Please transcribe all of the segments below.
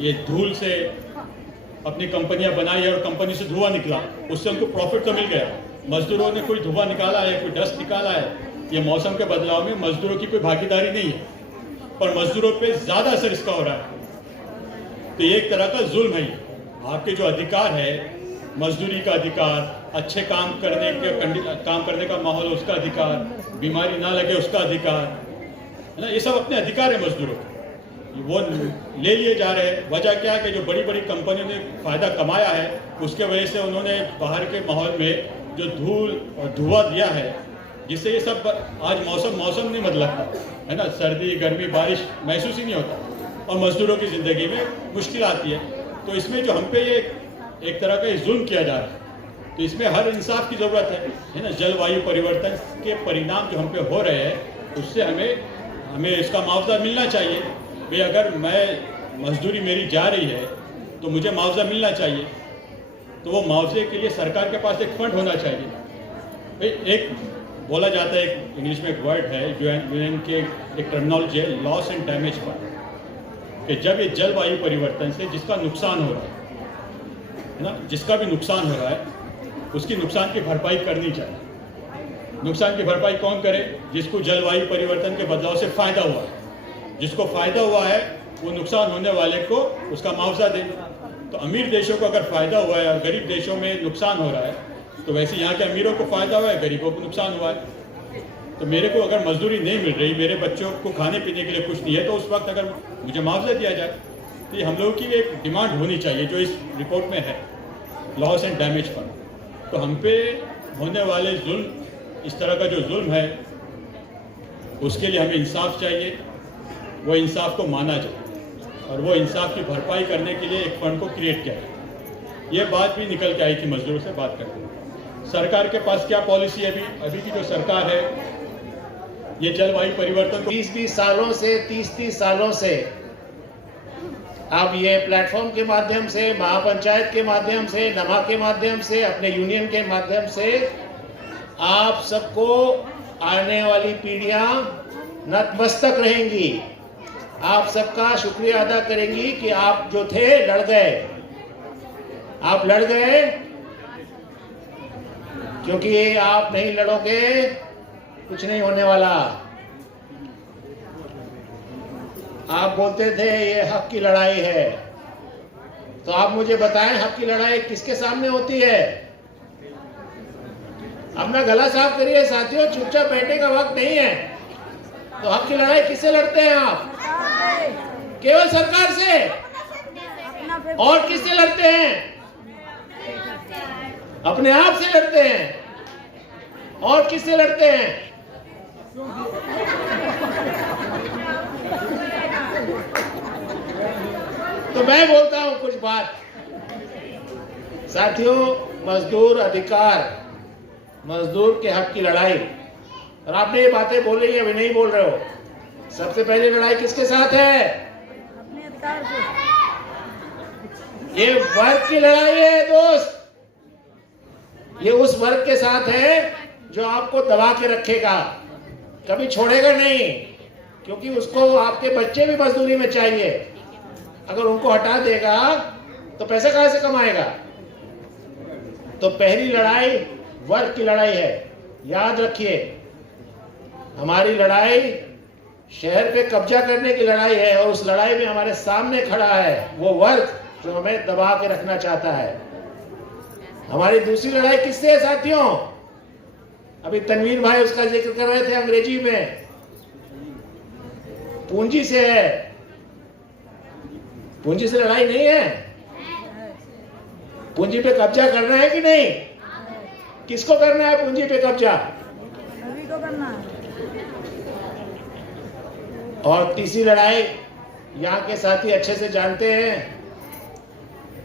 ये धूल से अपनी कंपनियां बनाई है और कंपनी से धुआं निकला, उससे उनको प्रॉफिट तो मिल गया। मजदूरों ने कोई धुआं निकाला है, कोई डस्ट निकाला है, ये मौसम के बदलाव में मजदूरों की कोई भागीदारी नहीं है, पर मजदूरों पे ज़्यादा असर इसका हो रहा है। तो ये एक तरह का जुल्म है। आपके जो अधिकार है, मजदूरी का अधिकार, अच्छे काम करने का माहौल उसका अधिकार, बीमारी ना लगे उसका अधिकार है ना, ये सब अपने अधिकार है मजदूरों के, वो ले लिए जा रहे हैं। वजह क्या है कि जो बड़ी बड़ी कंपनियों ने फ़ायदा कमाया है, उसके वजह से उन्होंने बाहर के माहौल में जो धूल और धुआं दिया है, जिससे ये सब आज मौसम नहीं बदलता है ना, सर्दी गर्मी बारिश महसूस ही नहीं होता और मजदूरों की ज़िंदगी में मुश्किल आती है। तो इसमें जो हम पे ये एक तरह का जुल्म किया जा रहा है, तो इसमें हर इंसाफ की ज़रूरत है ना। जलवायु परिवर्तन के परिणाम जो हम पे हो रहे हैं, उससे हमें इसका मुआवजा मिलना चाहिए। भाई अगर मैं मजदूरी मेरी जा रही है तो मुझे मुआवजा मिलना चाहिए, तो वो मुआवजे के लिए सरकार के पास एक फंड होना चाहिए। भाई एक बोला जाता है, एक इंग्लिश में एक वर्ड है, यूएन के एक टर्मिनोलॉजी है, लॉस एंड डैमेज फंड, कि जब ये जलवायु परिवर्तन से जिसका नुकसान हो रहा है ना, जिसका भी नुकसान हो रहा है, उसकी नुकसान की भरपाई करनी चाहिए। नुकसान की भरपाई कौन करे? जिसको जलवायु परिवर्तन के बदलाव से फ़ायदा हुआ है। जिसको फ़ायदा हुआ है वो नुकसान होने वाले को उसका मुआवजा दे। तो अमीर देशों को अगर फ़ायदा हुआ है और गरीब देशों में नुकसान हो रहा है, तो वैसे यहाँ के अमीरों को फ़ायदा हुआ है, गरीबों को नुकसान हुआ है। तो मेरे को अगर मजदूरी नहीं मिल रही, मेरे बच्चों को खाने पीने के लिए कुछ नहीं है, तो उस वक्त अगर मुझे मुआवजा दिया जाए, तो ये हम लोगों की एक डिमांड होनी चाहिए जो इस रिपोर्ट में है, लॉस एंड डैमेज फंड। तो हम पे होने वाले जुल्म, इस तरह का जो जुल्म है, उसके लिए हमें इंसाफ चाहिए, वो इंसाफ को माना जाए और वो इंसाफ की भरपाई करने के लिए एक फंड को क्रिएट किया है। ये बात भी निकल के आई थी मजदूरों से बात करके। सरकार के पास क्या पॉलिसी है? अभी की जो सरकार है, ये जलवायु परिवर्तन को 20-20 सालों से 30-30 सालों से आप ये प्लेटफॉर्म के माध्यम से, महापंचायत के माध्यम से, नमा के माध्यम से, अपने यूनियन के माध्यम से आप सबको आने वाली पीढ़ियां नतमस्तक रहेंगी, आप सबका शुक्रिया अदा करेंगी कि आप जो थे लड़ गए, आप लड़ गए, क्योंकि आप नहीं लड़ोगे कुछ नहीं होने वाला। आप बोलते थे ये हक की लड़ाई है, तो आप मुझे बताएं हक की लड़ाई किसके सामने होती है? अपना गला साफ करिए साथियों, चुपचाप बैठने का वक्त नहीं है। तो हक की लड़ाई किससे लड़ते हैं आप? केवल सरकार से। और किससे लड़ते हैं? अपने आप से लड़ते हैं। और किससे लड़ते हैं? तो मैं बोलता हूं कुछ बात। साथियों, मजदूर अधिकार, मजदूर के हक की लड़ाई, और आपने ये बातें बोली, अभी नहीं बोल रहे हो। सबसे पहली लड़ाई किसके साथ है? अपने अधिकार से। ये वर्ग की लड़ाई है दोस्त। ये उस वर्ग के साथ है जो आपको दबा के रखेगा, कभी छोड़ेगा नहीं, क्योंकि उसको आपके बच्चे भी मजदूरी में चाहिए। अगर उनको हटा देगा तो पैसा कहां से कमाएगा? तो पहली लड़ाई वर्ग की लड़ाई है। याद रखिए, हमारी लड़ाई शहर पे कब्जा करने की लड़ाई है, और उस लड़ाई में हमारे सामने खड़ा है वो वर्ग जो हमें दबा के रखना चाहता है। हमारी दूसरी लड़ाई किससे है साथियों? अभी तनवीर भाई उसका जिक्र कर रहे थे अंग्रेजी में, पूंजी से है। पूंजी से लड़ाई नहीं है। पूंजी पे कब्जा करना है कि नहीं? किसको करना है पूंजी पे कब्जा? सभी को करना है। और तीसरी लड़ाई यहाँ के साथी अच्छे से जानते हैं।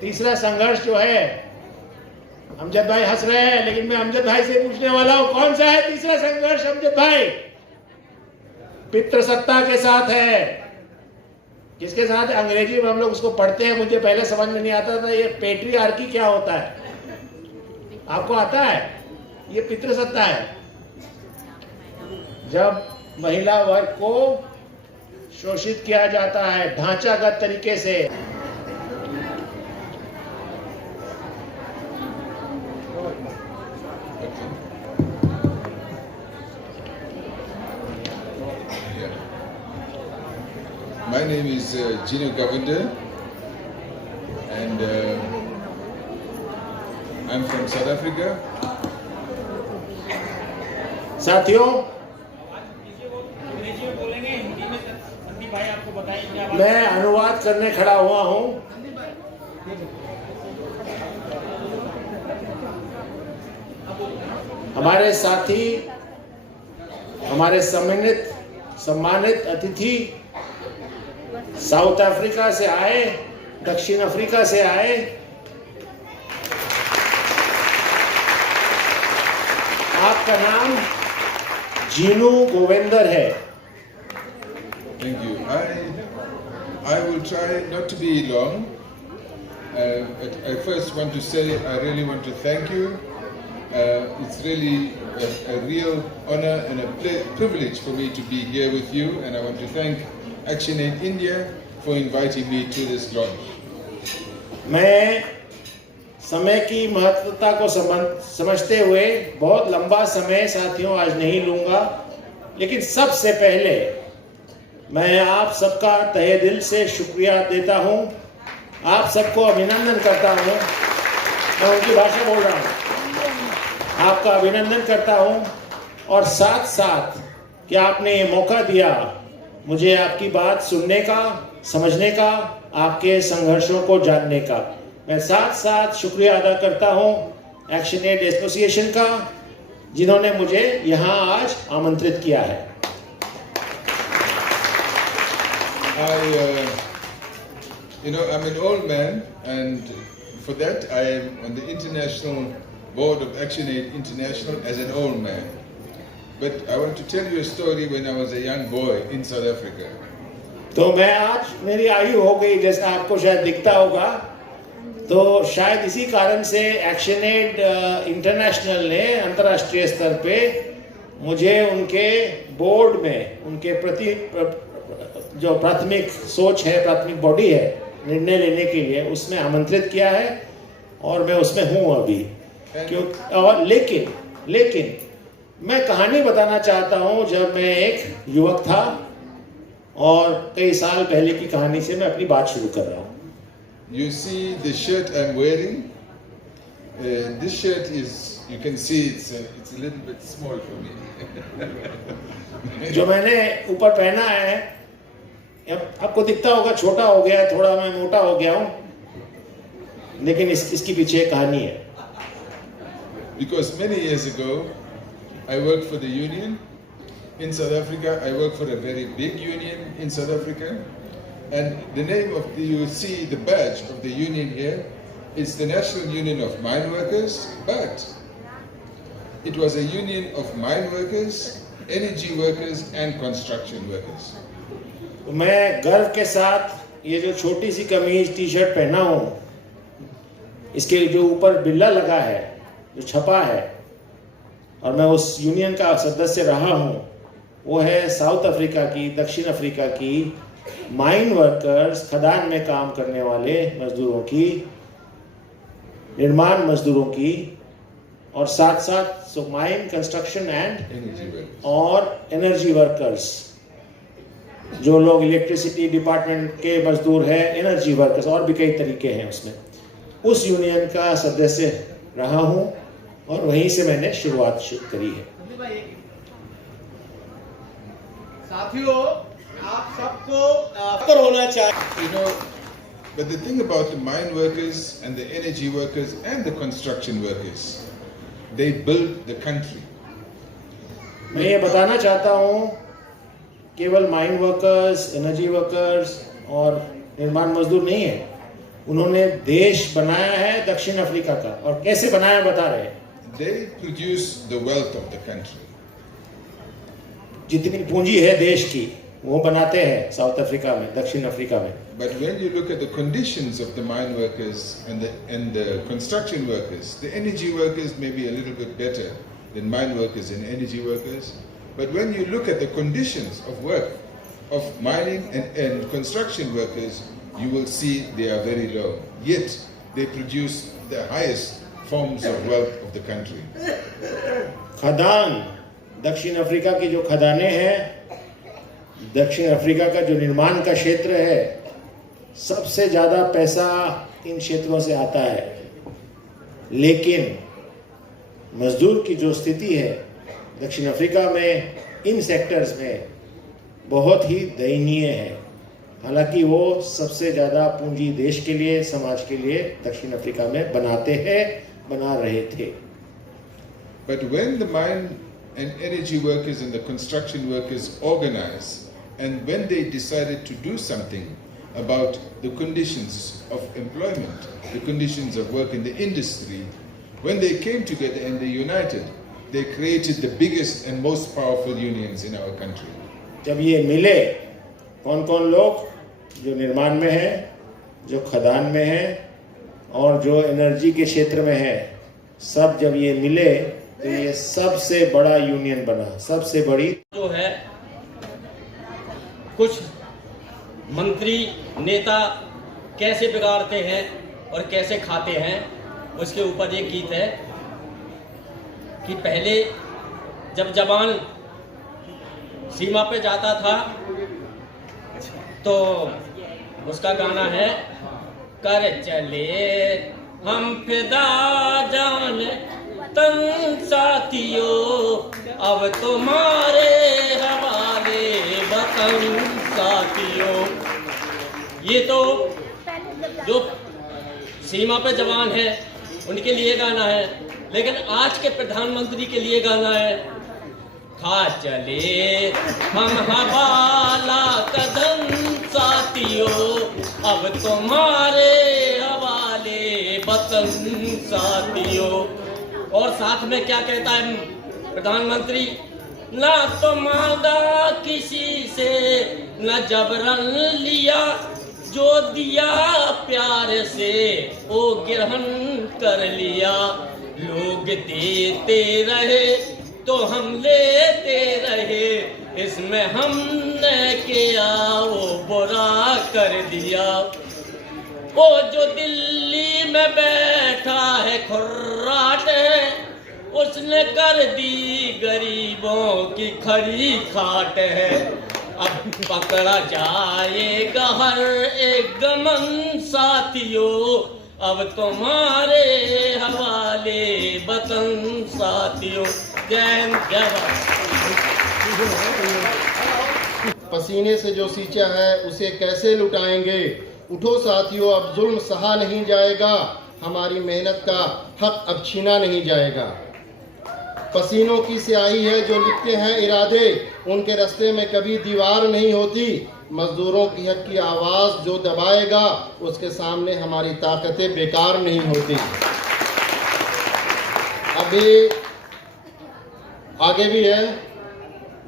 तीसरा संघर्ष जो है, अमजद भाई हंस रहे हैं, लेकिन मैं अमजद भाई से पूछने वाला हूं, कौन सा है तीसरा संघर्ष अमजद भाई? पितृसत्ता के साथ है। किसके साथ है? अंग्रेजी में हम लोग उसको पढ़ते हैं, मुझे पहले समझ में नहीं आता था ये पेट्रियार्की क्या होता है। आपको आता है? ये पितृसत्ता है। जब महिला वर्ग को शोषित किया जाता है ढांचागत तरीके से, name is Gino Govender, and I'm from South Africa. साथियों, मैं अनुवाद करने खड़ा हुआ हूं। हमारे साथी, हमारे सम्मानित अतिथि साउथ अफ्रीका से आए, दक्षिण अफ्रीका से आए। आपका नाम जीनू गोविंदर है। Thank you. I will try not to be long. But I first want to say I really want to thank you. It's really a real honor and a privilege for me to be here with you, and I want to thank ActionAid India for inviting me to this launch. मैं समय की महत्वता को समझते हुए बहुत लंबा समय साथियों आज नहीं लूंगा, लेकिन सबसे पहले मैं आप सबका तहे दिल से शुक्रिया देता हूं, आप सबको अभिनंदन करता हूं। मैं उनकी भाषा बोल रहा हूं। आपका अभिनंदन करता हूं और साथ साथ कि आपने ये मौका दिया मुझे आपकी बात सुनने का, समझने का, आपके संघर्षों को जानने का। मैं साथ साथ शुक्रिया अदा करता हूं एक्शनएड एसोसिएशन का, जिन्होंने मुझे यहाँ आज आमंत्रित किया है। I'm an old man, and for that I am on the international board of ActionAid International as an old man. But I want to tell you a story when I was a young boy in South Africa. तो मैं आज, मेरी आयु हो गई जैसा आपको शायद दिखता होगा, तो शायद इसी कारण से एक्शनएड इंटरनेशनल ने अंतर्राष्ट्रीय स्तर पे मुझे उनके बोर्ड में, उनके प्रति जो प्राथमिक सोच है, प्राथमिक बॉडी है निर्णय लेने के लिए, उसमें आमंत्रित किया है और मैं उसमें हूँ अभी। क्यों? और लेकिन मैं कहानी बताना चाहता हूँ। जब मैं एक युवक था और कई साल पहले की कहानी से मैं अपनी बात शुरू कर रहा हूँ। You see the shirt I'm wearing? This shirt is, you can see it's a little bit small for me. जो मैंने ऊपर पहना है, आपको दिखता होगा छोटा हो गया है, थोड़ा मैं मोटा हो गया हूँ, लेकिन इसकी पीछे एक कहानी है। Because many years ago, I worked for the union in South Africa. I worked for a very big union in South Africa. And the name of you see the badge of the union here is the National Union of Mine Workers, but it was a union of mine workers, energy workers and construction workers. मैं गर्व के साथ ये जो छोटी सी कमीज T shirt पहना हूँ, इसके जो ऊपर बिल्ला लगा है, जो छपा है, और मैं उस यूनियन का सदस्य रहा हूँ, वो है साउथ अफ्रीका की, दक्षिण अफ्रीका की माइन वर्कर्स, खदान में काम करने वाले मजदूरों की, निर्माण मजदूरों की, और साथ साथ माइन कंस्ट्रक्शन एंड और एनर्जी वर्कर्स, जो लोग इलेक्ट्रिसिटी डिपार्टमेंट के मजदूर हैं, एनर्जी वर्कर्स, और भी कई तरीके हैं उसमें। उस यूनियन का सदस्य रहा हूं और वहीं से मैंने शुरुआत करी है। साथियों, आप सबको फक्र होना चाहिए। But the thing about the mine workers and the energy workers and the construction workers, they build the country. मैं ये बताना चाहता हूँ, केवल माइन वर्कर्स, एनर्जी वर्कर्स और निर्माण मजदूर नहीं है, उन्होंने देश बनाया है दक्षिण अफ्रीका का। और कैसे बनाया बता रहे हैं। They produce the wealth of the country. जितनी पूंजी है देश की, वो बनाते हैं साउथ अफ्रीका में, दक्षिण अफ्रीका में। But when you look at the conditions of the mine workers and the construction workers, the energy workers may be a little bit better than mine workers and energy workers. But when you look at the conditions of work of mining and construction workers, you will see they are very low. Yet they produce the highest forms of wealth of the country. खदान, दक्षिण Africa की जो खदानें हैं, दक्षिण Africa का जो निर्माण का क्षेत्र है, सबसे ज़्यादा पैसा इन क्षेत्रों से आता है, लेकिन मजदूर की जो स्थिति है दक्षिण अफ्रीका में इन सेक्टर्स में बहुत ही दयनीय है। हालांकि वो सबसे ज़्यादा पूंजी देश के लिए, समाज के लिए दक्षिण अफ्रीका में बना रहे थे। But when the mine and energy workers and the construction workers organized, and when they decided to do something about the conditions of employment, the conditions of work in the industry, when they came together and they united, they created the biggest and most powerful unions in our country. जब ये मिले, कौन कौन लोग, जो निर्माण में है, जो खदान में है और जो एनर्जी के क्षेत्र में है, सब जब ये मिले तो ये सबसे बड़ा यूनियन बना, सबसे बड़ी। जो है कुछ मंत्री नेता कैसे बिगाड़ते हैं और कैसे खाते हैं, उसके ऊपर एक गीत है कि पहले जब जवान सीमा पे जाता था तो उसका गाना है, कर चले हम फिदा जान तन साथियों, अब तुम्हारे हवाले वतन साथियों। ये तो जो सीमा पे जवान है उनके लिए गाना है, लेकिन आज के प्रधानमंत्री के लिए गाना है, खा चले हम हवाला कदम साथियों, अब तुम्हारे हवाले वतन साथियों। और साथ में क्या कहता है प्रधानमंत्री, ना तो मांगा किसी से न जबरन लिया, जो दिया प्यार से वो ग्रहण कर लिया। लोग देते रहे तो हम लेते रहे, इसमें हमने किया वो बुरा कर दिया। वो जो दिल्ली में बैठा है खुर्राट है, उसने कर दी गरीबों की खरी खाट है। अब पकड़ा जाएगा हर एक गमन साथियों, अब तुम्हारे हवाले वतन साथियों। जय हिंद, जय भारत। पसीने से जो सींचा है उसे कैसे लुटाएंगे, उठो साथियों अब जुल्म सहा नहीं जाएगा, हमारी मेहनत का हक अब छीना नहीं जाएगा। पसीनों की स्याही है जो लिखते हैं इरादे, उनके रास्ते में कभी दीवार नहीं होती। मजदूरों की हक की आवाज़ जो दबाएगा, उसके सामने हमारी ताकतें बेकार नहीं होती। अभी आगे भी है,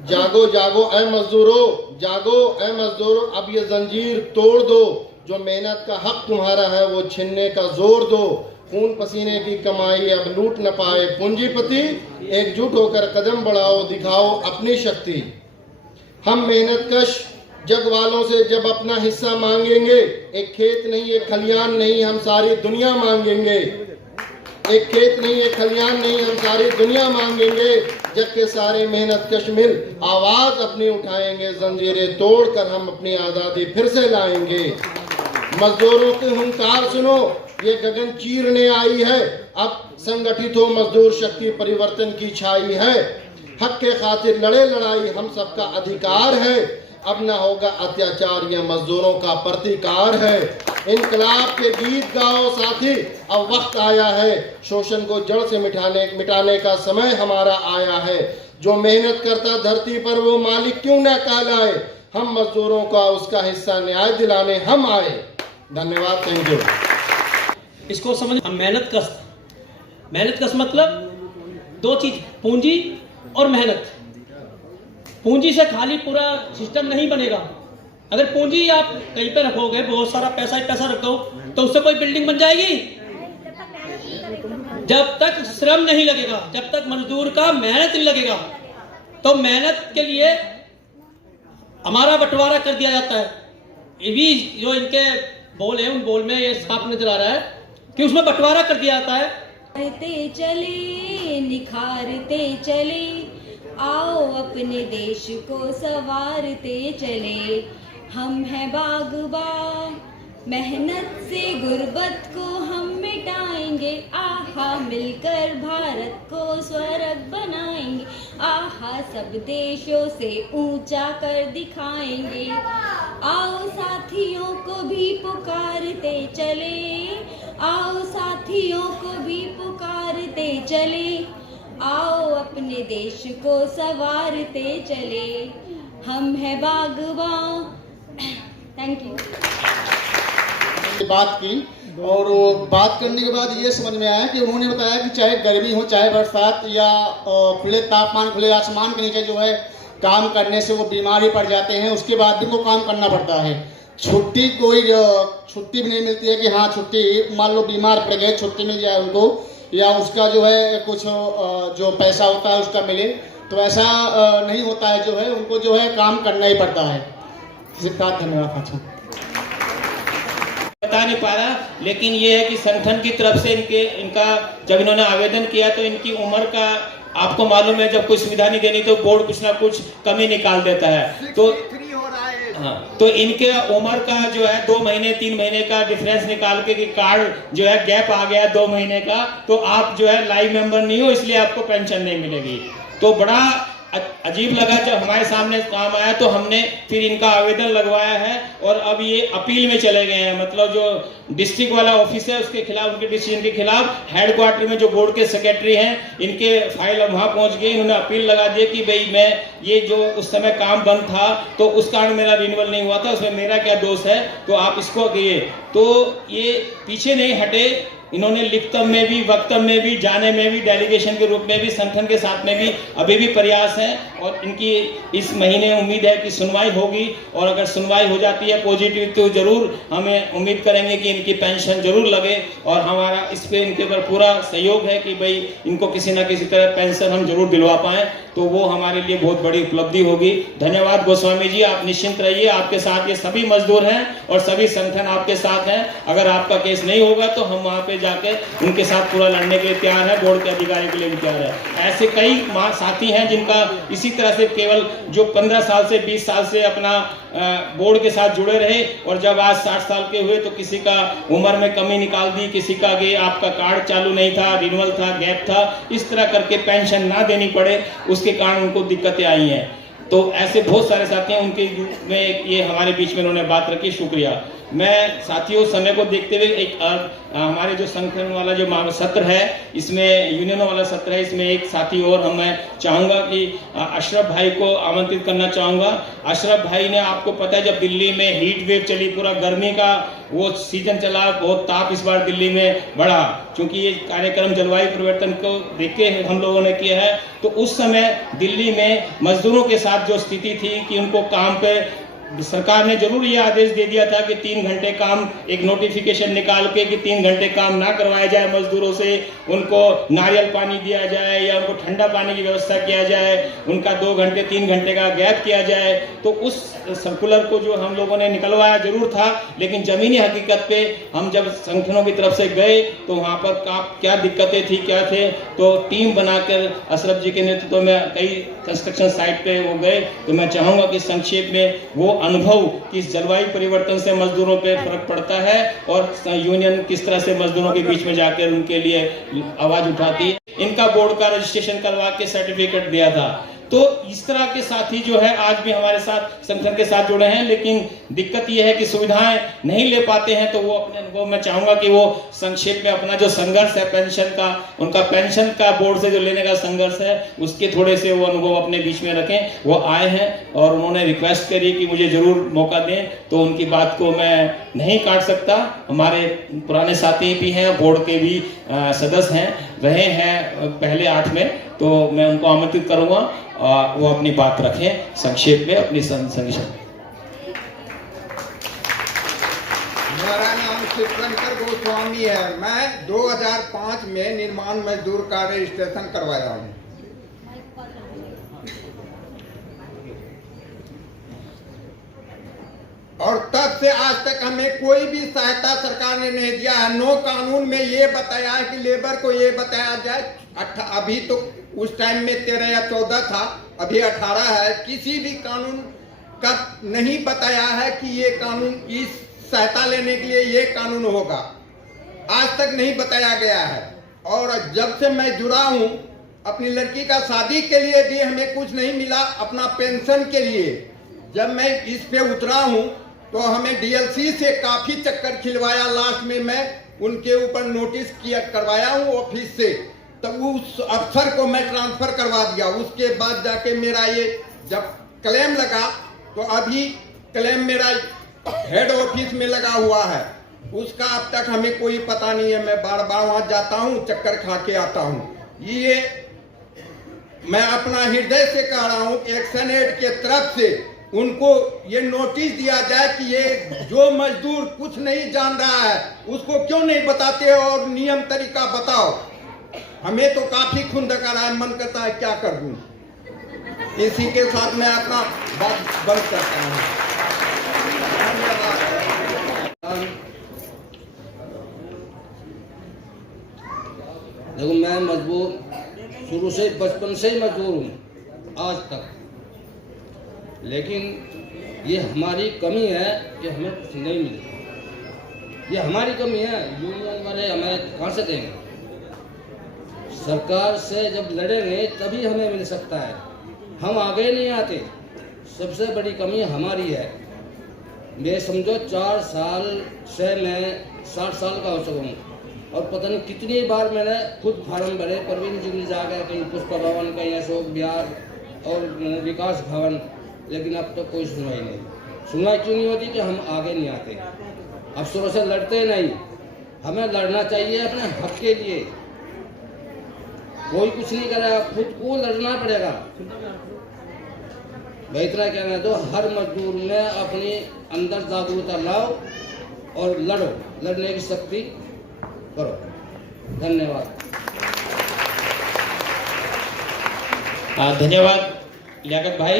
जागो जागो ऐ मजदूरों, जागो ऐ मजदूरों, अब ये जंजीर तोड़ दो, जो मेहनत का हक तुम्हारा है वो छीनने का जोर दो। खून पसीने की कमाई अब लूट न पाए पूंजीपति, एकजुट होकर कदम बढ़ाओ, दिखाओ अपनी शक्ति। हम मेहनत कश जग वालों से जब अपना हिस्सा मांगेंगे, एक खेत नहीं एक खलियान नहीं हम सारी दुनिया मांगेंगे। एक खेत नहीं एक खलियान नहीं हम सारी दुनिया मांगेंगे, जग के सारे मेहनत कश मिल आवाज अपनी उठाएंगे, जंजीरें तोड़कर हम अपनी आज़ादी फिर से लाएंगे। मजदूरों के हुंकार सुनो, ये गगन चीरने आई है, अब संगठित हो मजदूर शक्ति परिवर्तन की छाई है। हक के खातिर लड़े लड़ाई हम सबका अधिकार है, अब न होगा अत्याचार यह मजदूरों का प्रतिकार है। इनकलाब के गीत गाओ साथी, अब वक्त आया है, शोषण को जड़ से मिटाने का समय हमारा आया है। जो मेहनत करता धरती पर वो मालिक क्यों न कहलाए, हम मजदूरों का उसका हिस्सा न्याय दिलाने हम आए। धन्यवाद, थैंक यू। इसको समझ, मेहनत कस मतलब दो चीज, पूंजी और मेहनत। पूंजी से खाली पूरा सिस्टम नहीं बनेगा। अगर पूंजी आप कहीं पे रखोगे, बहुत सारा पैसा ही पैसा रखो, तो उससे कोई बिल्डिंग बन जाएगी? जब तक श्रम नहीं लगेगा, जब तक मजदूर का मेहनत नहीं लगेगा। तो मेहनत के लिए हमारा बंटवारा कर दिया जाता है। ये भी जो इनके बोल है, उन बोल में ये साफ नजर आ रहा है कि उसमें बंटवारा कर दिया जाता है। चले निखारते चले आओ अपने देश को संवारते चले। हम हैं बागबान, मेहनत से गुर्बत को हम मिटाएंगे। आहा मिलकर भारत को स्वर्ग बनाएंगे। आहा सब देशों से ऊंचा कर दिखाएंगे। आओ साथियों को भी पुकारते चले। आओ साथियों को भी पुकारते चले। आओ अपने देश को संवारते चले। हम हैं बागबान। Thank you. बात की और वो बात करने के बाद ये समझ में आया कि उन्होंने बताया कि चाहे गर्मी हो चाहे बरसात या खुले तापमान खुले आसमान के नीचे जो है काम करने से वो बीमार ही पड़ जाते हैं, उसके बाद भी उनको काम करना पड़ता है। छुट्टी कोई छुट्टी भी नहीं मिलती है कि हाँ छुट्टी, मान लो बीमार पड़ गए छुट्टी मिल जाए उनको, या उसका जो है कुछ जो पैसा होता है उसका मिले, तो ऐसा नहीं होता है। जो है उनको जो है काम करना ही पड़ता है। धन्यवाद। अच्छा बता नहीं पा रहा, लेकिन ये है कि संगठन की तरफ से इनका जब इन्होंने आवेदन किया तो इनकी उम्र का आपको मालूम है, जब कोई सुविधा नहीं देनी तो बोर्ड कुछ ना कुछ कमी निकाल देता है। तो हाँ, तो इनके उम्र का जो है 2 महीने 3 महीने का डिफरेंस निकाल के कि कार्ड जो है गैप आ गया 2 महीने का, तो आप जो है लाइव मेंबर नहीं हो, इसलिए आपको पेंशन नहीं मिलेगी। तो बड़ा अजीब लगा जब हमारे सामने काम आया, तो हमने फिर इनका आवेदन लगवाया है और अब ये अपील में चले गए हैं। मतलब जो डिस्ट्रिक्ट वाला ऑफिस है उसके खिलाफ, उनके डिसीजन के खिलाफ हेडक्वार्टर में जो बोर्ड के सेक्रेटरी हैं इनके फाइल अब वहाँ पहुँच गई। इन्होंने अपील लगा दी कि भाई मैं ये जो उस समय काम बंद था तो उस कारण मेरा रिन्यूअल नहीं हुआ था, उसमें मेरा क्या दोष है, तो आप इसको कहिए। तो ये पीछे नहीं हटे, इन्होंने लिखतम में भी, वक्तव्य में भी, जाने में भी, डेलीगेशन के रूप में भी, संगठन के साथ में भी अभी भी प्रयास है। और इनकी इस महीने उम्मीद है कि सुनवाई होगी, और अगर सुनवाई हो जाती है पॉजिटिव तो जरूर हमें उम्मीद करेंगे कि इनकी पेंशन जरूर लगे। और हमारा इस पे इनके ऊपर पूरा सहयोग है कि भाई इनको किसी ना किसी तरह पेंशन हम जरूर दिलवा पाएँ, तो वो हमारे लिए बहुत बड़ी उपलब्धि होगी। धन्यवाद गोस्वामी जी, आप निश्चिंत रहिए, आपके साथ ये सभी मजदूर हैं और सभी संगठन आपके साथ हैं। अगर आपका केस नहीं होगा तो हम वहाँ पे जाके उनके साथ पूरा लड़ने के लिए तैयार है, बोर्ड के अधिकारी के लिए भी तैयार है। ऐसे कई साथी हैं जिनका इसी तरह से केवल जो 15 साल से 20 साल से अपना बोर्ड के साथ जुड़े रहे, और जब आज 60 साल के हुए तो किसी का उम्र में कमी निकाल दी, किसी का कि आपका कार्ड चालू नहीं था, रिन्यूअल था, गैप था, इस तरह करके पेंशन ना देनी पड़े, उसके कारण उनको दिक्कतें आई हैं। तो ऐसे बहुत सारे साथी हैं, उनके में ये हमारे बीच में उन्होंने बात रखी, शुक्रिया। मैं साथियों समय को देखते हुए एक हमारे जो संगठन वाला जो सत्र है, इसमें यूनियन वाला सत्र है, इसमें एक साथी और मैं चाहूँगा कि अशरफ भाई को आमंत्रित करना चाहूँगा। अशरफ भाई ने, आपको पता है जब दिल्ली में हीट वेव चली, पूरा गर्मी का वो सीजन चला, बहुत ताप इस बार दिल्ली में बढ़ा, क्योंकि ये कार्यक्रम जलवायु परिवर्तन को देख के हम लोगों ने किया है। तो उस समय दिल्ली में मजदूरों के साथ जो स्थिति थी कि उनको काम पे सरकार ने जरूर ये आदेश दे दिया था कि 3 घंटे काम, एक नोटिफिकेशन निकाल के कि 3 घंटे काम ना करवाया जाए मजदूरों से, उनको नारियल पानी दिया जाए या उनको ठंडा पानी की व्यवस्था किया जाए, उनका 2 घंटे 3 घंटे का गैप किया जाए। तो उस सर्कुलर को जो हम लोगों ने निकलवाया जरूर था, लेकिन जमीनी हकीकत पे हम जब संगठनों की तरफ से गए तो वहाँ पर क्या दिक्कतें थी, क्या थे, तो टीम बनाकर अशरफ जी के नेतृत्व में कई कंस्ट्रक्शन साइट पे वो गए। तो मैं चाहूँगा कि संक्षेप में वो अनुभव कि जलवायु परिवर्तन से मजदूरों पे फर्क पड़ता है और यूनियन किस तरह से मजदूरों के बीच में जाकर उनके लिए आवाज उठाती है। इनका बोर्ड का रजिस्ट्रेशन करवा के सर्टिफिकेट दिया था। तो इस तरह के साथी जो है आज भी हमारे साथ संगठन के साथ जुड़े हैं, लेकिन दिक्कत यह है कि सुविधाएं नहीं ले पाते हैं। तो वो अपने अनुभव मैं चाहूंगा कि वो संक्षेप में अपना जो संघर्ष है पेंशन का, उनका पेंशन का बोर्ड से जो लेने का संघर्ष है, उसके थोड़े से वो अनुभव अपने बीच में रखें। वो आए हैं और उन्होंने रिक्वेस्ट करी कि मुझे जरूर मौका दें, तो उनकी बात को मैं नहीं काट सकता। हमारे पुराने साथी भी हैं, बोर्ड के भी सदस्य हैं, रहे हैं पहले 8 में, तो मैं उनको आमंत्रित करूंगा वो अपनी बात रखें संक्षेप में अपनी संक्षेप। मेरा नाम शिवशंकर गोस्वामी है। मैं 2005 में निर्माण मजदूर का रजिस्ट्रेशन करवाया हूँ। और तब से आज तक हमें कोई भी सहायता सरकार ने नहीं दिया है। नो कानून में ये बताया है कि लेबर को ये बताया जाए, अभी तो उस टाइम में 13 या 14 था अभी 18 है, किसी भी कानून का नहीं बताया है कि ये कानून इस सहायता लेने के लिए ये कानून होगा, आज तक नहीं बताया गया है। और जब से मैं जुड़ा हूँ, अपनी लड़की का शादी के लिए भी हमें कुछ नहीं मिला, अपना पेंशन के लिए जब मैं इस पे उतरा हूँ तो हमें डीएलसी से काफ़ी चक्कर खिलवाया। लास्ट में मैं उनके ऊपर नोटिस किया करवाया हूँ ऑफिस से, तब उस अफसर को मैं ट्रांसफ़र करवा दिया। उसके बाद जाके मेरा ये जब क्लेम लगा तो अभी क्लेम मेरा हेड ऑफिस में लगा हुआ है, उसका अब तक हमें कोई पता नहीं है। मैं बार बार वहाँ जाता हूँ, चक्कर खा के आता हूँ। ये मैं अपना हृदय से कह रहा हूँ, एक्शन एड के तरफ से उनको ये नोटिस दिया जाए कि ये जो मजदूर कुछ नहीं जान रहा है उसको क्यों नहीं बताते और नियम तरीका बताओ। हमें तो काफी खून धक्का रहा है, मन करता है क्या कर दूं। इसी के साथ मैं अपना बात बंद करता हूँ। देखो, मैं मजबूर शुरू से बचपन से ही मजदूर हूँ आज तक, लेकिन ये हमारी कमी है कि हमें कुछ नहीं मिले। ये हमारी कमी है, यूनियन वाले हमें कहाँ से देंगे? सरकार से जब लड़ेंगे तभी हमें मिल सकता है, हम आगे नहीं आते। सबसे बड़ी कमी हमारी है। मैं समझो 4 साल से मैं 60 साल का हो चुका हूँ और पता नहीं कितनी बार मैंने खुद फार्म भरे, परवीन जी जाकर कहीं पुष्प भवन, कहीं अशोक विहार और विकास भवन, लेकिन अब तक कोई सुनवाई नहीं। सुनवाई क्यों नहीं होती? कि हम आगे नहीं आते, अफसरों से लड़ते नहीं। हमें लड़ना चाहिए अपने हक के लिए। कोई कुछ नहीं करेगा, खुद को लड़ना पड़ेगा। मैं इतना कहना है, तो हर मजदूर में अपनी अंदर जागरूकता लाओ और लड़ो, लड़ने की शक्ति करो। धन्यवाद। धन्यवाद लियाकत भाई।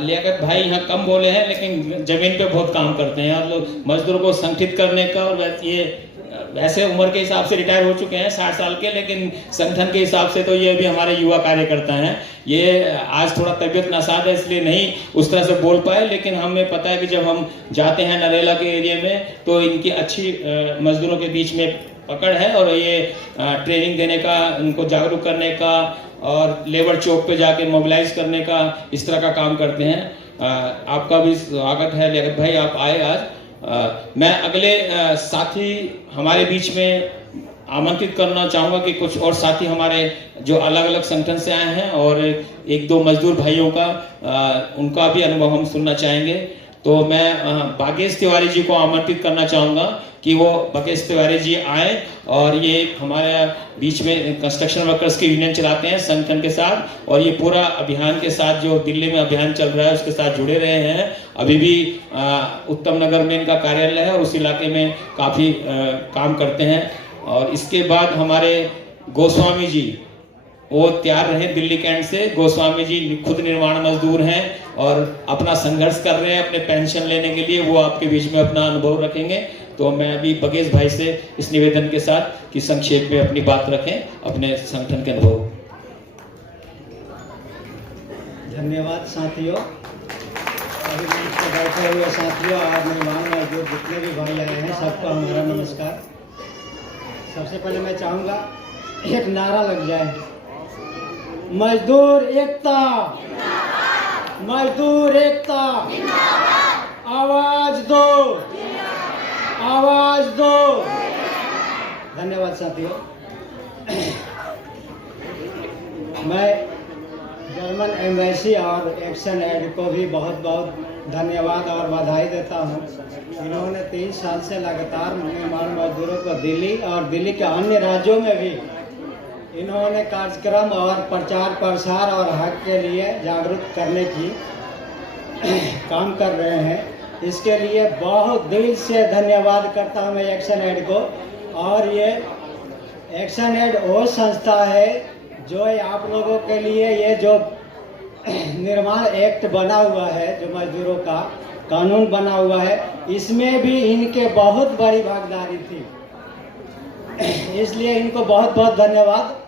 लियाकत भाई यहाँ कम बोले हैं लेकिन जमीन पे बहुत काम करते हैं और लोग मजदूरों को संगठित करने का, और ये वैसे उम्र के हिसाब से रिटायर हो चुके हैं 60 साल के, लेकिन संगठन के हिसाब से तो ये भी हमारे युवा कार्यकर्ता हैं। ये आज थोड़ा तबीयत नासाज है इसलिए नहीं उस तरह से बोल पाए, लेकिन हमें पता है कि जब हम जाते हैं नरेला के एरिया में तो इनकी अच्छी मजदूरों के बीच में पकड़ है और ये ट्रेनिंग देने का, इनको जागरूक करने का और लेबर चौक पे जाके मोबिलाइज करने का, इस तरह का काम करते हैं। आपका भी स्वागत है लियाकत भाई, आप आए आज। मैं अगले साथी हमारे बीच में आमंत्रित करना चाहूँगा कि कुछ और साथी हमारे जो अलग अलग संगठन से आए हैं और 1-2 मजदूर भाइयों का उनका भी अनुभव हम सुनना चाहेंगे। तो मैं भागेश तिवारी जी को आमंत्रित करना चाहूँगा कि वो भागेश तिवारी जी आए और ये हमारे बीच में कंस्ट्रक्शन वर्कर्स की यूनियन चलाते हैं संगठन के साथ, और ये पूरा अभियान के साथ जो दिल्ली में अभियान चल रहा है उसके साथ जुड़े रहे हैं। अभी भी उत्तम नगर में इनका कार्यालय है और उस इलाके में काफ़ी काम करते हैं। और इसके बाद हमारे गोस्वामी जी, वो तैयार रहे दिल्ली कैंट से। गोस्वामी जी खुद निर्माण मजदूर हैं और अपना संघर्ष कर रहे हैं अपने पेंशन लेने के लिए, वो आपके बीच में अपना अनुभव रखेंगे। तो मैं अभी बगेश भाई से इस निवेदन के साथ कि संक्षेप में अपनी बात रखें अपने संगठन के अनुभव। धन्यवाद साथियों, अभी मंच पर बैठे हुए साथियों और मेहमान मजदूर जितने भी भाई आए हैं सबको हमारा नमस्कार। सबसे पहले मैं चाहूँगा एक नारा लग जाए, मजदूर एकता, मजदूर एकता, आवाज दो, आवाज दो। धन्यवाद साथियों। मैं जर्मन एम्बेसी और एक्शन एड को भी बहुत बहुत धन्यवाद और बधाई देता हूं। इन्होंने 3 साल से लगातार निर्माण मजदूरों को दिल्ली और दिल्ली के अन्य राज्यों में भी इन्होंने कार्यक्रम और प्रचार प्रसार और हक के लिए जागरूक करने की काम कर रहे हैं। इसके लिए बहुत दिल से धन्यवाद करता हूं मैं एक्शन एड को। और ये एक्शन एड वो संस्था है जो आप लोगों के लिए ये जो निर्माण एक्ट बना हुआ है, जो मजदूरों का कानून बना हुआ है, इसमें भी इनके बहुत बड़ी भागीदारी थी, इसलिए इनको बहुत बहुत धन्यवाद।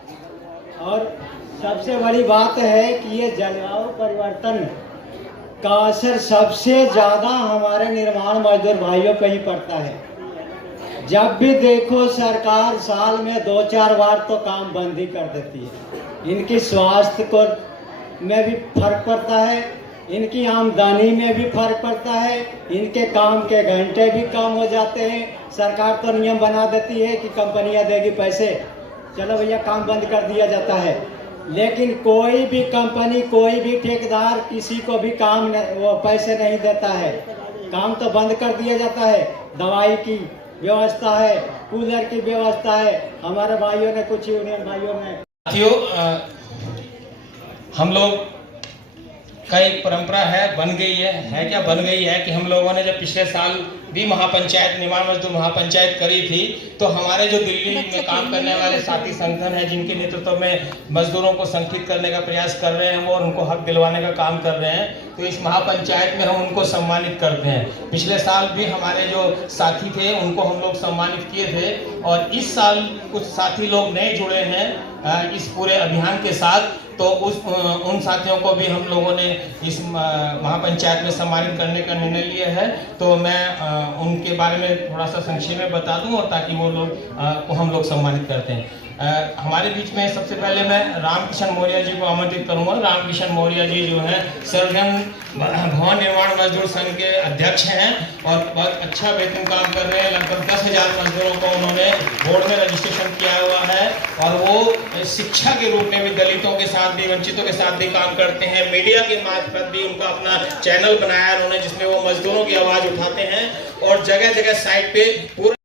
और सबसे बड़ी बात है कि ये जलवायु परिवर्तन का असर सबसे ज़्यादा हमारे निर्माण मजदूर भाइयों पे ही पड़ता है। जब भी देखो सरकार साल में 2-4 बार तो काम बंद ही कर देती है। इनकी स्वास्थ्य को में भी फर्क पड़ता है, इनकी आमदनी में भी फर्क पड़ता है, इनके काम के घंटे भी कम हो जाते हैं। सरकार तो नियम बना देती है कि कंपनियां देगी पैसे, चलो भैया काम बंद कर दिया जाता है, लेकिन कोई भी कंपनी, कोई भी ठेकेदार किसी को भी काम वो पैसे नहीं देता है। काम तो बंद कर दिया जाता है। दवाई की व्यवस्था है, कूलर की व्यवस्था है। हमारे भाइयों ने, कुछ यूनियन भाइयों ने, साथियों, हम लोग का एक परंपरा है, बन गई है क्या बन गई है कि हम लोगों ने जब पिछले साल भी महापंचायत, निर्माण मजदूर महापंचायत करी थी, तो हमारे जो दिल्ली में काम करने वाले साथी संगठन हैं, जिनके नेतृत्व में मजदूरों को संगठित करने का प्रयास कर रहे हैं वो, और उनको हक दिलवाने का काम कर रहे हैं, तो इस महापंचायत में हम उनको सम्मानित करते हैं। पिछले साल भी हमारे जो साथी थे उनको हम लोग सम्मानित किए थे, और इस साल कुछ साथी लोग नए जुड़े हैं इस पूरे अभियान के साथ, तो उन साथियों को भी हम लोगों ने इस महापंचायत में सम्मानित करने का निर्णय लिया है। तो मैं उनके बारे में थोड़ा सा संक्षेप में बता दूं, और ताकि वो लोग को हम लोग सम्मानित करते हैं। हमारे बीच में सबसे पहले मैं रामकिशन मौर्य जी को आमंत्रित करूंगा। रामकिशन मौर्य जी जो है सर्वजन भवन निर्माण मजदूर संघ के अध्यक्ष हैं और बहुत अच्छा बेहतरीन काम कर रहे हैं। लगभग 10,000 मजदूरों को उन्होंने बोर्ड में रजिस्ट्रेशन किया हुआ है, और वो शिक्षा के रूप में भी दलितों के साथ भी, वंचितों के साथ भी काम करते हैं। मीडिया के मार्फत भी उनका अपना चैनल बनाया उन्होंने, जिसमें वो मजदूरों की आवाज उठाते हैं, और जगह जगह साइट पे पूरा